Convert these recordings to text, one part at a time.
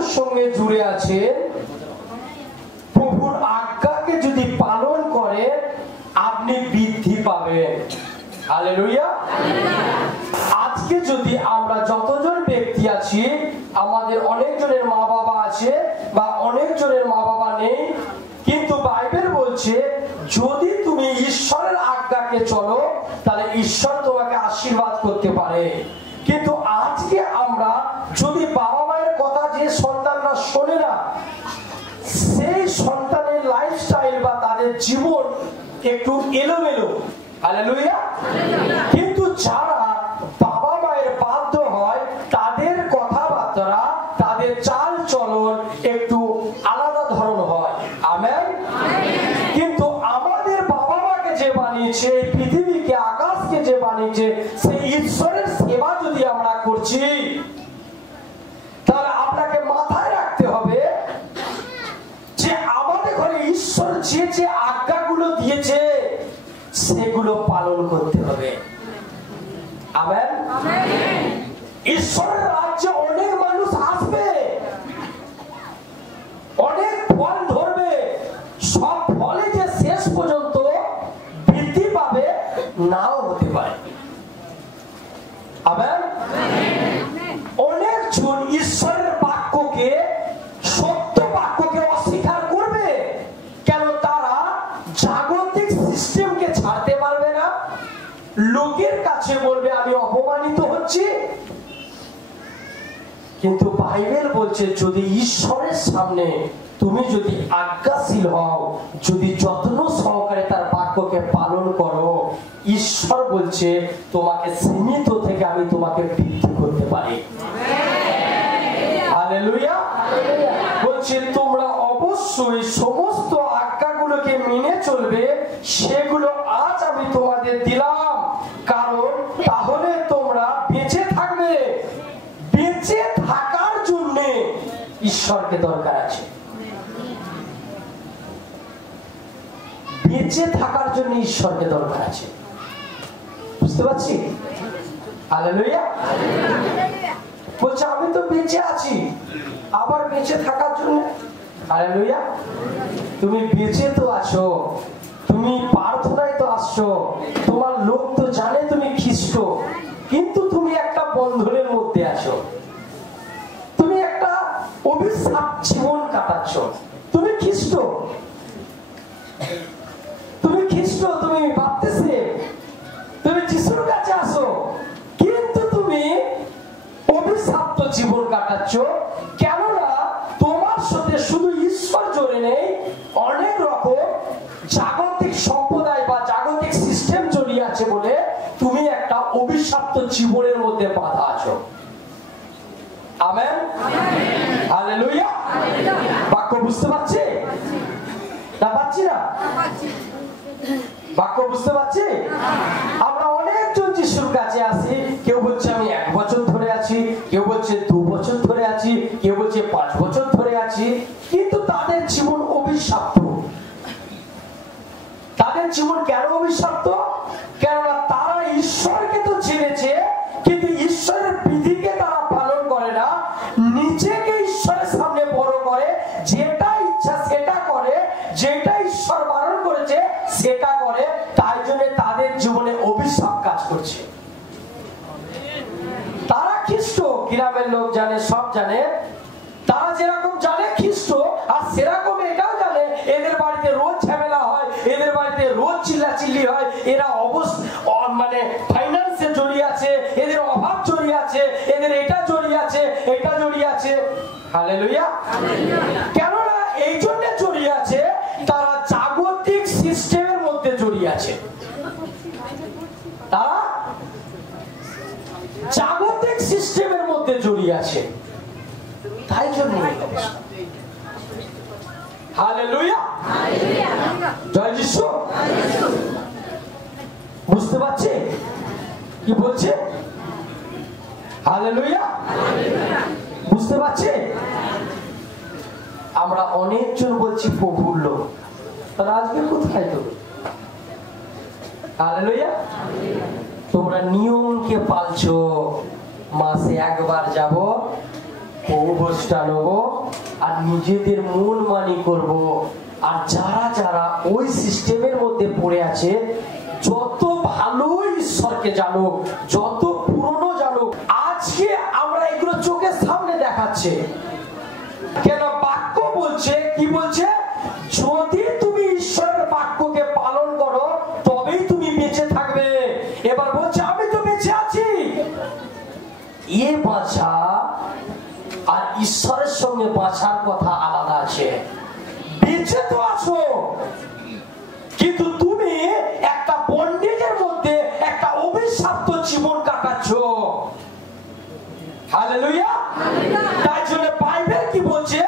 প্রভুর সঙ্গে জুড়ে আছেন, প্রভুর আজ্ঞাকে যদি পালন করেন আপনি বৃদ্ধি পাবেন। হালেলুয়া। আজকে যদি আমরা যতজন ব্যক্তি আছি, আমাদের অনেকজনের মা বাবা আছে বা অনেকজনের মা বাবা নেই, কিন্তু বাইবেল বলছে যদি তুমি ঈশ্বরের আজ্ঞাকে চলো তাহলে ঈশ্বর তোমাকে আশীর্বাদ করতে পারে। কিন্তু আজকে আমরা যদি বাবা মায়ের কথা যে সন্তানরা শোনে না, সেই সন্তানের লাইফস্টাইল বা তাদের জীবন একটু এলোমেলো। হালেলুয়া। কিন্তু যারা বাবা মায়ের বাধ্য হয় তাদের কথাবার্তা, তাদের চাল চলন একটু আলাদা ধরন হয়। আমেন। কিন্তু আমাদের বাবা মাকে যে বানিয়েছে, পৃথিবীকে আকাশকে যে বানিয়েছে, সেই ঈশ্বরের সেবা যদি আমরা করছি তাহলে আপনাকে মাথায় রাখতে হবে যে আমাদের ঘরে ঈশ্বর যে যে আজ্ঞাগুলো দিয়েছে সেগুলো পালন করতে হবে। আমেন। ঈশ্বরের রাজ্যে অনেক মানুষ আসবে, অনেক ফল ধরবে, সব ফলে যে শেষ পর্যন্ত বৃদ্ধি পাবে নাও হতে পারে। আমেন। অনেক জন ঈশ্বরের বাক্যকে, সত্য বাক্যকে অস্বীকার করবে। কেন? তারা জাগতিক সিস্টেমকে ছাড়তে পারবে না, লোকের কাছে বলবে আমি অপমানিত হচ্ছি। কিন্তু বাইবেল বলছে যদি ঈশ্বরের সামনে তুমি যদি আজ্ঞাশীল হও, যদি যত্ন সহকারে তার বাক্যকে পালন করো, ঈশ্বর বলছে তোমাকে সীমিত থেকে আমি তোমাকে বৃদ্ধি করতে পারি। হালেলুয়া। বলছে তোমরা অবশ্যই সমস্ত আজ্ঞাগুলোকে মেনে চলবে, সেগুলো আজ আমি তোমাদের দিলাম, কারণ তাহলে তোমরা বেঁচে থাকবে। বেঁচে থাকার জন্য ঈশ্বরকে দরকার আছে। বেঁচে থাকার জন্য ঈশ্বরকে দরকার আছে। বুঝতে পারছি? হালেলুয়া। বলছে আমি তো বেঁচে আছি, আবার বেঁচে থাকার জন্য। হালেলুয়া। তুমি বেঁচে তো আছো, তুমি প্রার্থনায় তো আসছো, তোমার লোক তো জানে তুমি খ্রিস্ট, কিন্তু তুমি একটা বন্ধনের মধ্যে আছো, তুমি একটা অভিশাপ জীবন কাটাচ্ছ। তুমি খ্রিস্ট, তুমি খ্রিস্ট, তুমি বাপ্তিস্মে, তুমি যিশুর কাছে আসো, কিন্তু তুমি অভিশাপ্ত জীবন কাটাচ্ছ। কেননা তোমার সাথে শুধু ঈশ্বর জড়ে নেই, অনেক রকম জাগতিক সম্প্রদায় বা জাগতিক সিস্টেম জড়িয়ে আছে বলে তুমি একটা অভিশপ্ত জীবনের মধ্যে বাঁধা আছো। আমেন। হালেলুয়া। বাক্য বুঝতে পারছি না? পাচ্ছি না? বাক্য বুঝতে পারছি? আমরা অনেকজন যিশুর কাছে আসি, কেউ বলছে আমি 1 বছর ধরে আছি, কেউ বলছে 2 বছর ধরে আছি, কেউ বলছে 5 বছর ধরে আছি, কিন্তু তাদের জীবন অভিশপ্ত। তাদের জীবন কেন অভিশপ্ত? কেননা তারা ঈশ্বরকে তো চিনেছে, কিন্তু ঈশ্বরের বিধিকে তারা পালন করে না, নিজেকে ঈশ্বরের সামনে বড় করে, যেটা ইচ্ছা সেটা করে, যেটা ঈশ্বর বারণ করেছে সেটা করে, তাই জন্য তাদের জীবনে অভিশাপ কাজ করছে। তারা খ্রিস্ট, গ্রামের লোক জানে, সব জানে, তারা যেরকম জানে খ্রিস্ট, আর সেরকম এটাও জানে এদের বাড়িতে রোজ ঝামেলা হয়, এদের বাড়িতে রোজ চিল্লাচিল্লি হয়, এরা মানে ফাইন্যান্সে জড়িয়ে আছে, এদের অভাব জড়িয়ে আছে, এদের এটা জড়িয়ে আছে, এটা জড়িয়ে আছে। হালেলুয়া। কেননা এই জন্য জড়িয়ে আছে, তারা জাগতিক সিস্টেমের মধ্যে জড়িয়ে আছে, তারা জাগতিক সিস্টেমের মধ্যে জড়িয়ে আছে, তাই জন্য। হালেলুয়া। জয় যিশু। বুঝতে পারছে কি বলছে? হালেলুয়া। বুঝতে পারছে? আমরা অনেকজন বলছি প্রভুর লোক, তারা আজকে কোথায়? তো হালেলুয়া। তোমরা নিয়মকে পালছো, মাসে 1 বার যাব, প্রভুষ্টা নেব আর নিজেদের মন মানি করব। আর যারা যারা ওই সিস্টেমের মধ্যে পড়ে আছে, যত ভালো ঈশ্বরকে জানুক, যত পুরনো জানুক, আজকে আমরা এগুলো চোখের সামনে দেখাচ্ছে। কেন বাক্য বলছে, কি বলছে? যদি তুমি ঈশ্বরের বাক্যকে পালন করো তবেই তুমি বেঁচে থাকবে। এবার বলছে আমি তো বেঁচে আছি। এ বাঁচা আর ঈশ্বরের সঙ্গে বাঁচার কথা আলাদা আছে। বেঁচে তো আছো, কিন্তু তুমি একটা বন্দেজের মধ্যে একটা অভিশপ্ত জীবন কাটাচ্ছ। হালেলুয়া। তাই জন্য বাইবেল কি বলছে?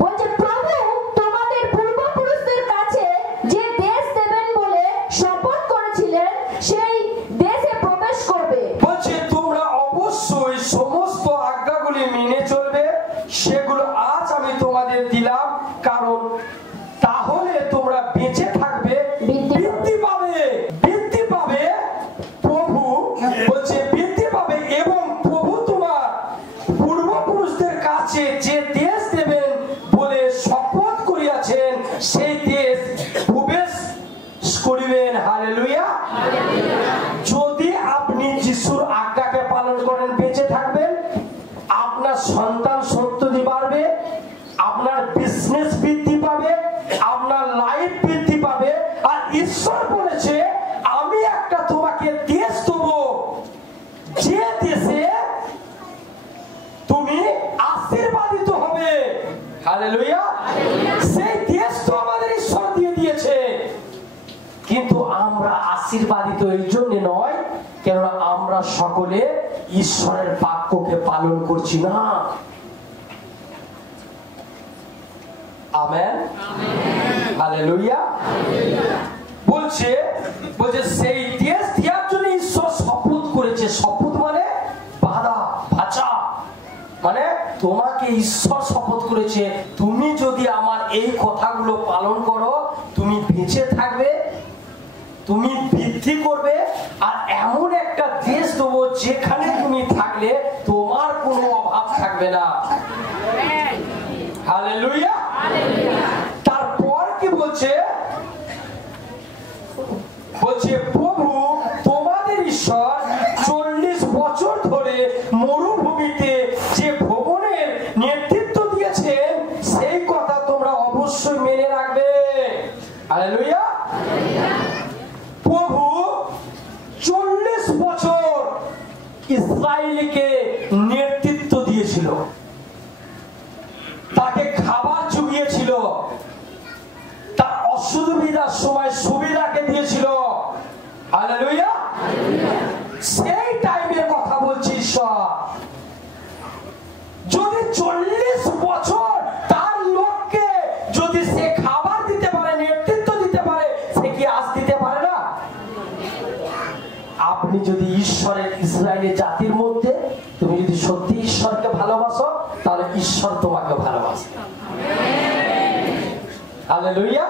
বলছে প্রভু তোমাদের পূর্বপুরুষদের কাছে যে দেশ দেবেন বলে শপথ করেছিলেন সেই দেশে প্রবেশ করবে। বলছে তোমরা অবশ্যই সমস্ত আজ্ঞাগুলি মেনে চলবে, সেগুলো আজ আমি তোমাদের দিলাম, কারণ তাহলে তোমরা বেঁচে থাকবে, বৃদ্ধি পাবে। বৃদ্ধি পাবে প্রভু বলছে বৃদ্ধি পাবে, এবং প্রভু তোমার পূর্বপুরুষদের কাছে যে দেশ দেবেন বলে শপথ করিয়াছেন সেই দেশ প্রবেশ করিবেন। হালেলুয়া। যদি আপনি যিশুর আজ্ঞাকে পালন করেন বেঁচে থাকবেন, আপনার সন্তান সন্ততি বাড়বে, আপনার বিজনেস বৃদ্ধি পাবে, আপনার লাইফ বৃদ্ধি পাবে। আর ঈশ্বর বলেছে আমি একটা তোমাকে দেশ দেবো, যে দেশে তুমি আশীর্বাদিত হবে। হালেলুয়া। সেই দেশ তো আমাদের ঈশ্বর দিয়ে দিয়েছে, কিন্তু আমরা আশীর্বাদিত এই জন্য নয় কেননা আমরা সকলে ঈশ্বরের বাক্যকে পালন করছি না। আমেন। হালেলুয়া। বলছে সেই দেশ দেওয়ার জন্য ঈশ্বর শপথ করেছে। শপথ মানে বাধা ভাচা, মানে তোমাকে ঈশ্বর শপথ করেছে তুমি যদি আমার এই কথাগুলো পালন করো তুমি বেঁচে থাকবে, তুমি বৃদ্ধি করবে, আর এমন একটা দেশ দেবো যেখানে তুমি থাকলে তোমার কোনো অভাব থাকবে না। হালেলুয়া। তারপর কি বলছে? বলছে প্রভু তোমাদের ঈশ্বর 40 বছর ধরে মরুভূমিতে যে ভ্রমণের নেতৃত্ব দিয়েছেন সেই কথা তোমরা অবশ্যই মেনে রাখবে। হালেলুয়া। প্রভু 40 বছর ইসরায়েলকে নেতৃত্ব দিয়েছিল, তাকে খাবার জুগিয়েছিল, তার অসুবিধার সময় সুবিধাকে দিয়েছিল। হালেলুয়া। সেই টাইমের কথা বলছি ঈশ্বর। যদি 40 বছর তার লোককে যদি সে খাবার দিতে পারে, নেতৃত্ব দিতে পারে, সে কি আজ দিতে পারে না? আপনি যদি ঈশ্বরের ইসরায়েলের জাতির মধ্যে তুমি যদি সত্যি ঈশ্বরকে ভালোবাসো তাহলে ঈশ্বর তোমাকে ভালোবাসে। হালেলুয়া।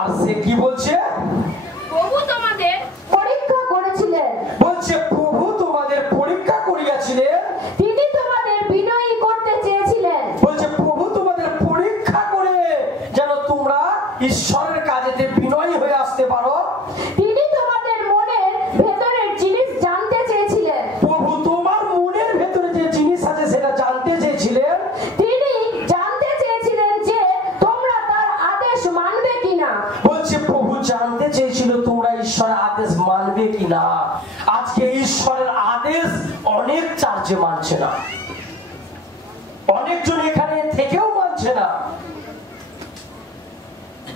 আর সে কি বলছে? প্রভু তোমাদের পরীক্ষা করেছিলেন। বলছে প্রভু তোমাদের পরীক্ষা করিয়াছিলেন, তিনি তোমাদের বিনয়ী করতে চেয়েছিলেন। বলছে প্রভু তোমাদের পরীক্ষা করে যেন তোমরা ঈশ্বরের কাজেতে বিনয়ী হয়ে আসতে পারো। তিনি তোমাদের মনের ভেতরের জিনিস জানতে চেয়েছিলেন। প্রভু তোমার মনের ভেতরে যে জিনিস আছে সেটা জানতে চেয়েছিলেন। তিনি জানতে চেয়েছিলেন যে তোমরা তার আদেশ মানবে কিনা। বলছে প্রভু জানতে চেয়েছিল তোমরা ঈশ্বরের আদেশ মানবে কিনা। আজকে ঈশ্বরের আদেশ অনেক চার্চে মানছে না, অনেকজন এখানে থেকেও মানছে না।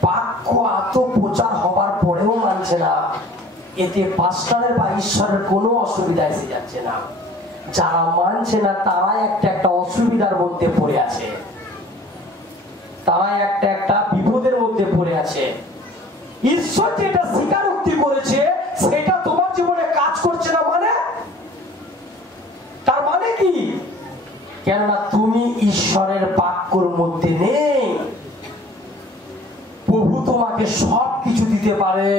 বাক্য এত প্রচার হবার পরেও মানছে না। এতে পাস্টারের বা ঈশ্বরের কোনো অসুবিধা এসে যাচ্ছে না। যারা মানছে না তারা একটা অসুবিধার মধ্যে পড়ে আছে, তারা একটা বিপদের মধ্যে পড়ে আছে। ঈশ্বর যেটা স্বীকারোক্তি করেছে সেটা তোমার জীবনে কাজ করছে না, মানে তার মানে কি? কেননা তুমি ঈশ্বরের বাক্যর মধ্যে নেই। প্রভু তোমাকে সব কিছু দিতে পারে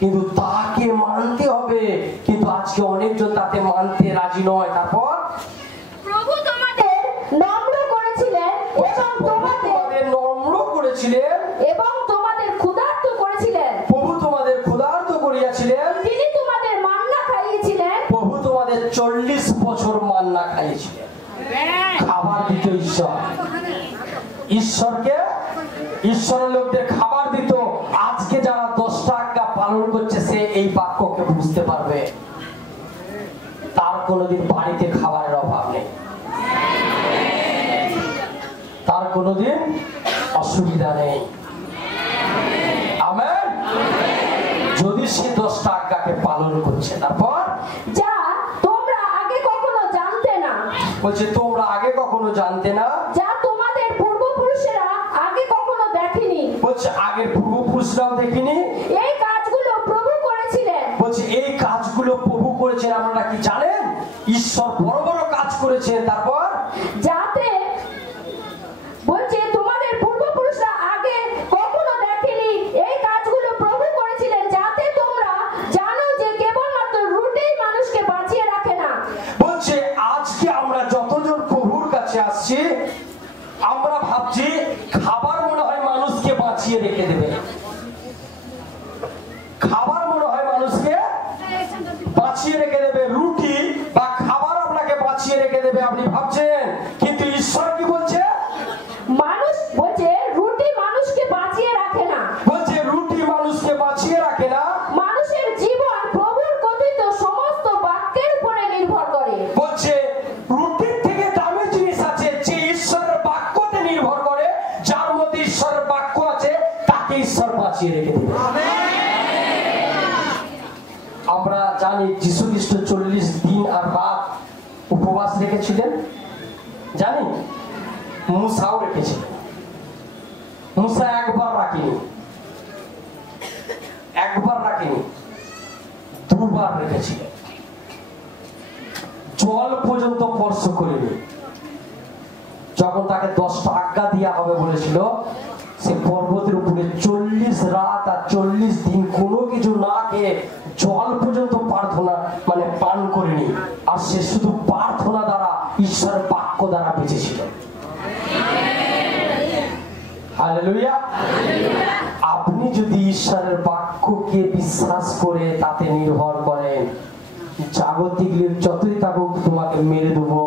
কিন্তু তাকে মানতে হবে, কিন্তু আজকে অনেকজন তাতে মানতে রাজি নয়। তারপর প্রভু তোমার করেছিলেন এবং তোমাদের নম্র করেছিলেন এবং তোমাদের ক্ষুধার্ত করেছিলেন। প্রভু তোমাদের ক্ষুধার্ত করিয়াছিলেন। তিনি তোমাদের মান্না খাইয়েছিলেন। প্রভু তোমাদের 40 বছর মান্না খাইয়েছিলেন। খাবার দিত ঈশ্বর। ঈশ্বরের লোকদের খাবার দিত। আজকে যারা 10টা আজ্ঞা পালন করছে সে এই বাক্যকে বুঝতে পারবে, তার কোনোদিন বাড়িতে খাবারের অভাব নেই, তার কোনোদিন অসুবিধা নেই। আমেন। যদি সে 10টা আজ্ঞাকে পালন করছে। তারপর যা তোমরা আগে কখনো জানতে না, বলছে তোমরা আগে কখনো জানতে না, যা তোমাদের পূর্বপুরুষেরা আগে কখনো দেখেনি। বলছে আগের পূর্বপুরুষরাও দেখিনি। এই কাজগুলো প্রভু করেছিলেন। বলছে এই কাজগুলো প্রভু করেছেন। আপনারা কি জানেন? ঈশ্বর বড় বড় কাজ করেছেন। তারপর যাতে বলছে তোমাদের পূর্বপুরুষরা আগে কখনো দেখেনি, এই কাজগুলো প্রভু করেছিলেন যাতে তোমরা জানো যে কেবলমাত্র রুটি মানুষকে বাঁচিয়ে রাখে না। বলছে আজকে আমরা যতজন প্রভুর কাছে আসছি আমরা ভাবছি খাবার মনে হয় মানুষকে বাঁচিয়ে রেখে দেবে, খাবার মনে হয় মানুষকে বাঁচিয়ে রেখে দেবে, রুটি বা খাবার আপনাকে বাঁচিয়ে রেখে দেবে আপনি ভাবছেন। কিন্তু ঈশ্বর কি বলছে? মানুষ বলছে রুটি মানুষকে বাঁচিয়ে রাখে না। বলছে রুটি মানুষকে বাঁচিয়ে রাখে না। মানুষের জীবন প্রভুর কথিত সমস্ত বাক্যের উপরে নির্ভর করে। বলছে রুটির থেকে দামি জিনিস আছে যে ঈশ্বরের বাক্যতে নির্ভর করে। যার মধ্যে ঈশ্বরের বাক্য আছে তাকে ঈশ্বর বাঁচিয়ে রেখে দেবে। আমরা জানি যীশু খ্রিস্ট 40 দিন আর রাত উপবাস রেখেছিলেন, জানি। মুসাও রেখেছিলেন। মুসা একবার রাখেনি, 2বার রেখেছিলেন। জল পর্যন্ত স্পর্শ করেনি। যখন তাকে 10টা আজ্ঞা দেওয়া হবে বলেছিল, সে পর্বতের উপরে 40 রাত আর 40 দিন কোনো কিছু না খেয়ে জল পর্যন্ত পান করেনি। আর সে শুধু প্রার্থনা দ্বারা ঈশ্বরের বাক্য দ্বারা বেঁচেছিল। হালেলুয়া। আপনি যদি ঈশ্বরের বাক্যকে বিশ্বাস করে তাতে নির্ভর করেন, জাগতিক যতই থাকুক তোমাকে মেরে দেবো,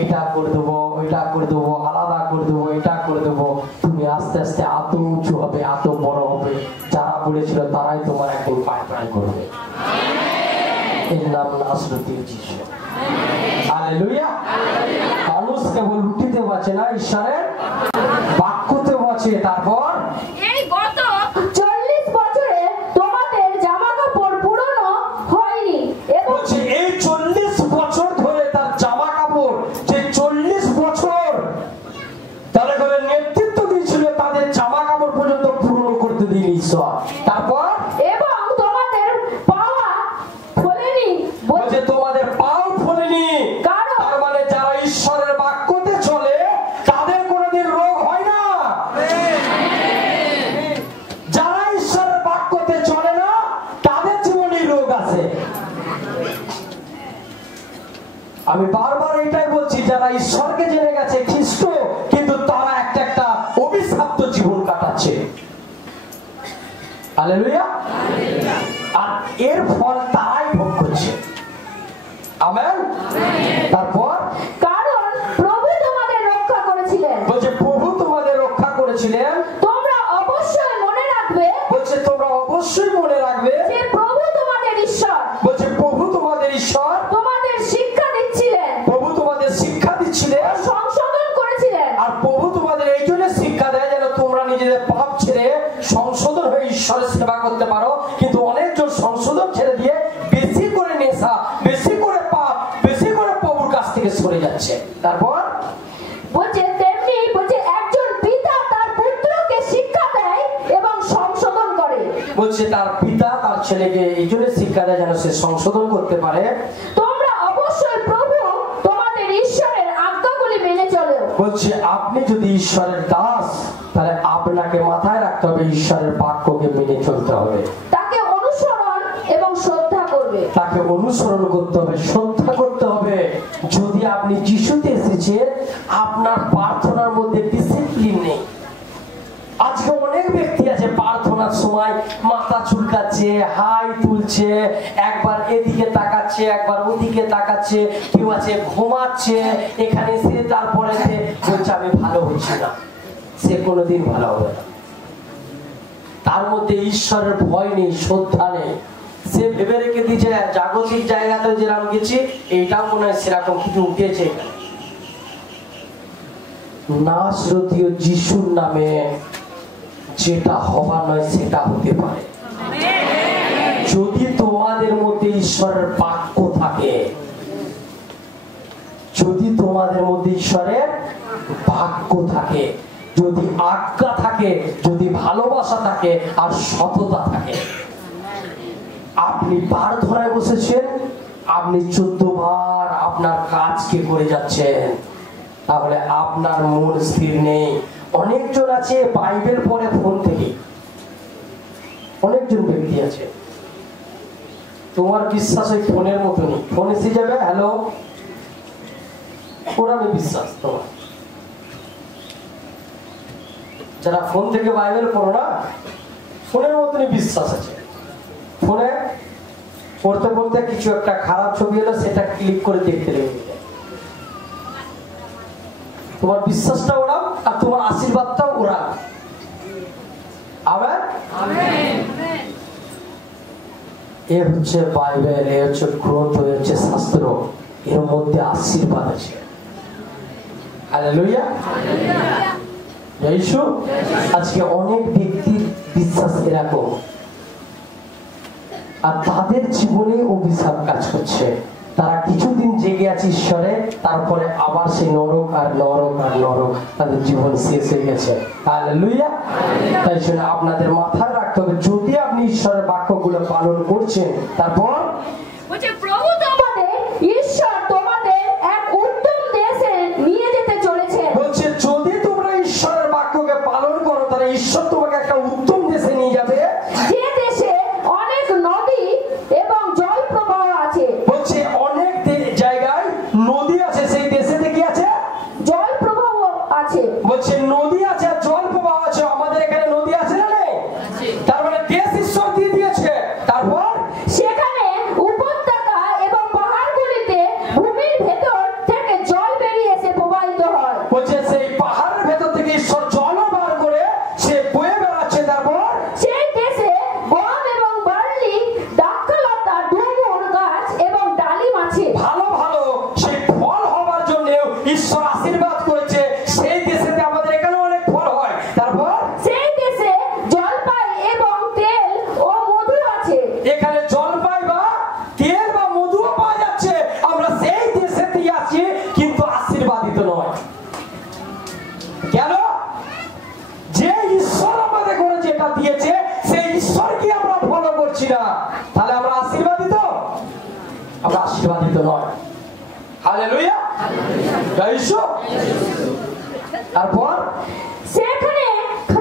এটা করে দেবো, ওইটা করে দেবো, আলাদা করে দেবো, এটা করে দেবো, তুমি আস্তে আস্তে এত উঁচু হবে, এত বড় হবে। যারা বলেছিল তারাই তোমার একদিন পায় পায় করবে। এর নাম নাসরতি যিশু। হালেলুয়া। মানুষ কেবল রুটিতে বাঁচে না, ঈশ্বরের বাক্যতে বাঁচে। তারপর এই গত 40 বছরে তোমাদের জামা কাপড় পুরনো হয়নি এবং এই 40 বছর ধরে তার জামা কাপড়, যে 40 বছর তারা করে নেতৃত্ব দিয়েছিল, তাদের জামা কাপড় পর্যন্ত পুরনো করতে দিন ঈশ্বর। তারপর এবং তোমাদের পাওয়া ফলেনি, বলছে তোমাদের পাও ফলেনি। কারণ তার মানে যারা ঈশ্বরের বাক্যতে চলে তাদের কোনোদিন রোগ হয় না। যারা ঈশ্বরের বাক্যতে চলে না তাদের জীবনে রোগ আছে। আমি বারবার এটাই বলছি, যারা ঈশ্বরকে জেনে গেছে খ্রিস্ট, কিন্তু তারা একটা অভিশপ্ত জীবন কাটাচ্ছে। হালেলুয়া। আর এর ফল তারাই ভোগ করছে। আমেন। তারপর কারণ প্রভু তোমাদের রক্ষা করেছিলেন। বলছে প্রভু তোমাদের রক্ষা করেছিলেন। তোমরা অবশ্যই মনে রাখবে, বলছে তোমরা অবশ্যই মনে রাখবে যে প্রভু তোমাদের ঈশ্বর। বলছে প্রভু তোমাদের ঈশ্বর তোমাদের শিক্ষা দিচ্ছিলেন, প্রভু তোমাদের শিক্ষা দিচ্ছিলেন, সংশোধন করেছিলেন। আর প্রভু তোমাদের এই জন্য শিক্ষা দেয় যেন তোমরা নিজেদের পাপ ছেড়ে সংশোধন হয়ে ঈশ্বরের সেবা করতে পারো। কিন্তু অনেকজন সংশোধন ছেড়ে দিয়ে বেশি করে নেশা, বেশি করে পাপ, বেশি করে প্রভুর কাছ থেকে সরে যাচ্ছে। তারপর বলছে তেমনি বলছে একজন পিতা তার পুত্রকে শিক্ষা দেয় এবং সংশোধন করে। বলছে তার পিতা তার ছেলেকে এই জন্য শিক্ষা দেয় যেন সে সংশোধন করতে পারে। তোমরা অবশ্যই প্রভু তোমাদের ঈশ্বরের আজ্ঞাগুলি মেনে চলো। বলছে আপনি যদি ঈশ্বরের দাস, তাহলে আপনাকে মাথায় রাখতে হবে ঈশ্বরের বাক্যকে মেনে চলতে হবে, তাকে অনুসরণ এবং শ্রদ্ধা করবে, তাকে অনুসরণ করতে হবে, শ্রদ্ধা করতে হবে। যদি আপনি যিশুতে এসেছেন আপনার প্রার্থনার মধ্যে ডিসিপ্লিন নেই। আজকে অনেক ব্যক্তি আছে প্রার্থনার সময় মাথা চুলকাচ্ছে, হাই তুলছে, একবার এদিকে তাকাচ্ছে, একবার ওদিকে তাকাচ্ছে, কেউ আছে ঘুমাচ্ছে, এখানে সে তারপরে বলছে আমি ভালো হচ্ছি না। সে কোনোদিন ভালো হবে না। তার মধ্যে ঈশ্বরের ভয় নেই, শ্রদ্ধা নেই। সে ভেবে রেখে দিয়েছে জাগতিক জায়গাতে যেরকম গেছি এইটাও মনে হয় সেরকম কিছু উঠেছে। নাসরতীয় যিশুর নামে যেটা হবার নয় সেটা হতে পারে যদি তোমাদের মধ্যে ঈশ্বরের বাক্য থাকে। যদি তোমাদের মধ্যে ঈশ্বরের বাক্য থাকে, যদি আজ্ঞা থাকে, যদি ভালোবাসা থাকে আর সততা থাকে। আপনি প্রার্থনায় বসেছেন, আপনি 14 বার আপনার কাজকে করে যাচ্ছেন, তাহলে আপনার মন স্থির নেই। অনেকজন আছে বাইবেল পড়ে ফোন থেকে, অনেকজন ব্যক্তি আছে। তোমার বিশ্বাস ওই ফোনের মতনই, ফোন এসে যাবে হ্যালো, ওরা আমি বিশ্বাস তোমার। যারা ফোন থেকে বাইবেল পড়ো না, ফোনের মতনই বিশ্বাস আছে। ফোনে পড়তে পড়তে কিছু একটা খারাপ ছবি এলো, সেটা ক্লিক করে দেখতে লেগে যায়। তোমার বিশ্বাসটা ওরাও আর তোমার আশীর্বাদটাও ওরা। আমেন। এ হচ্ছে বাইবেল, এ হচ্ছে গ্রন্থ, এ হচ্ছে শাস্ত্র, এর মধ্যে আশীর্বাদ আছে। হালেলুয়া। জয়শু। আজকে অনেক ব্যক্তির বিশ্বাস এরকম, আর তাদের জীবনে অভিশাপ কাজ করছে। তারা কিছুদিন জেগে আছে ঈশ্বরে, তারপরে আবার সেই নরক আর নরক আর নরক, তাদের জীবন শেষ হয়ে গেছে। হালেলুয়া। তাই জন্য আপনাদের মাথায় রাখতে হবে, যদি আপনি ঈশ্বরের বাক্যগুলো পালন করছেন, তারপর বলছে প্রভু তোমাদের ঈশ্বর তোমাদের এক উত্তম দেশে নিয়ে যেতে চলেছে। বলছে যদি তোমরা ঈশ্বরের বাক্যকে পালন করো, তাহলে ঈশ্বর তোমাকে একটা উত্তম দেশে নিয়ে যাবে, যে দেশে অনেক নদী এবং জল প্রবাহ আছে। বলছে অনেক জায়গায় নদী আছে, সেই দেশে কি আছে? জল প্রবাহ আছে। বলছে নদী আছে আর জল প্রবাহ আছে। আমাদের এখানে নদী আছে না নেই? তার মানে দেশ ঈশ্বর দিয়ে দিয়েছে। তারপর সেখানে উপত্যকা এবং পাহাড়গুলিতে ভূমির ভেতর থেকে জল বেরিয়ে এসে প্রবাহিত হয়। বলছে সেই পাহাড়ের ভেতর থেকে ঈশ্বর জল বার করে সে বয়ে বেড়াচ্ছে। তারপর সেই দেশে গম এবং বার্লি, দ্রাক্ষালতা, ডুমুর গাছ এবং ডালিম আছে। ভালো ভালো সেই ফল হবার জন্য ঈশ্বর আশীর্বাদ করেছে। সেই দেশেতে আমাদের এখানে অনেক ফল হয়। তারপর সেই দেশে জলপাই এবং তেল ও মধু আছে। এখানে জলপাই বা তেল বা মধুও পাওয়া যাচ্ছে। আমরা সেই দেশেতেই আছি, কিন্তু আশীর্বাদিত নয়। কেন? যে ঈশ্বর আমাদের করে যেটা দিয়েছে, সেই ঈশ্বরকে আমরা ফলো করছি না, তাহলে আমরা আশীর্বাদিত? আমরা আশীর্বাদিত নয়। হালেলুয়া। জয় যিশু। তারপর সেখানে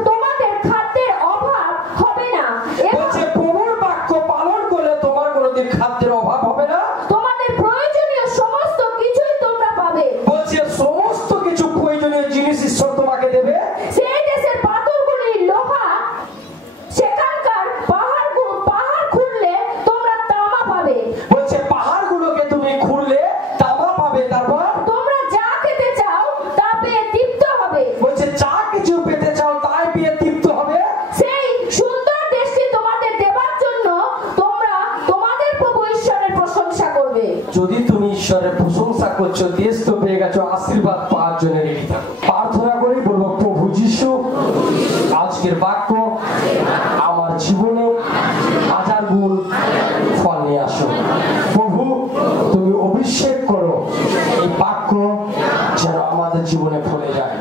তোমাদের খাদ্যের অভাব হবে না এবং বলছে প্রভুর বাক্য পালন করলে তোমার কোনোদিন খাদ্যের অভাব হবে না। তোমাদের প্রয়োজনীয় সমস্ত কিছুই তোমরা পাবে। বলছে সমস্ত কিছু প্রয়োজনীয় জিনিস ঈশ্বর তোমাকে দেবে। সেই দেশের পাথরগুলি লোহা, সেখানকার পাহাড় খুঁড়লে তোমরা তামা পাবে। বলছে পাহাড়গুলোকে তুমি খুঁড়লে তামা পাবে। তারপর তোমরা যা খেতে চাও তা পেয়ে তৃপ্ত হবে। বলছে যা কিছু পেতে চাও তাই পেয়ে তৃপ্ত হবে। সেই সুন্দর দেশটি তোমাদের দেবার জন্য তোমরা তোমাদের প্রভু ঈশ্বরের প্রশংসা করবে। যদি তুমি ঈশ্বরের প্রশংসা করছো, দেশ তো পেয়ে গেছো, আশীর্বাদ পাওয়ার জন্য রেডি থাকো। প্রার্থনা করি, বলবো প্রভু যিশু, আজকের বাক্য আমার জীবনে হাজার গুণ ফল নিয়ে আসো। প্রভু তুমি অভিষেক করো, এই বাক্য যেন আমাদের জীবনে ফলে যায়।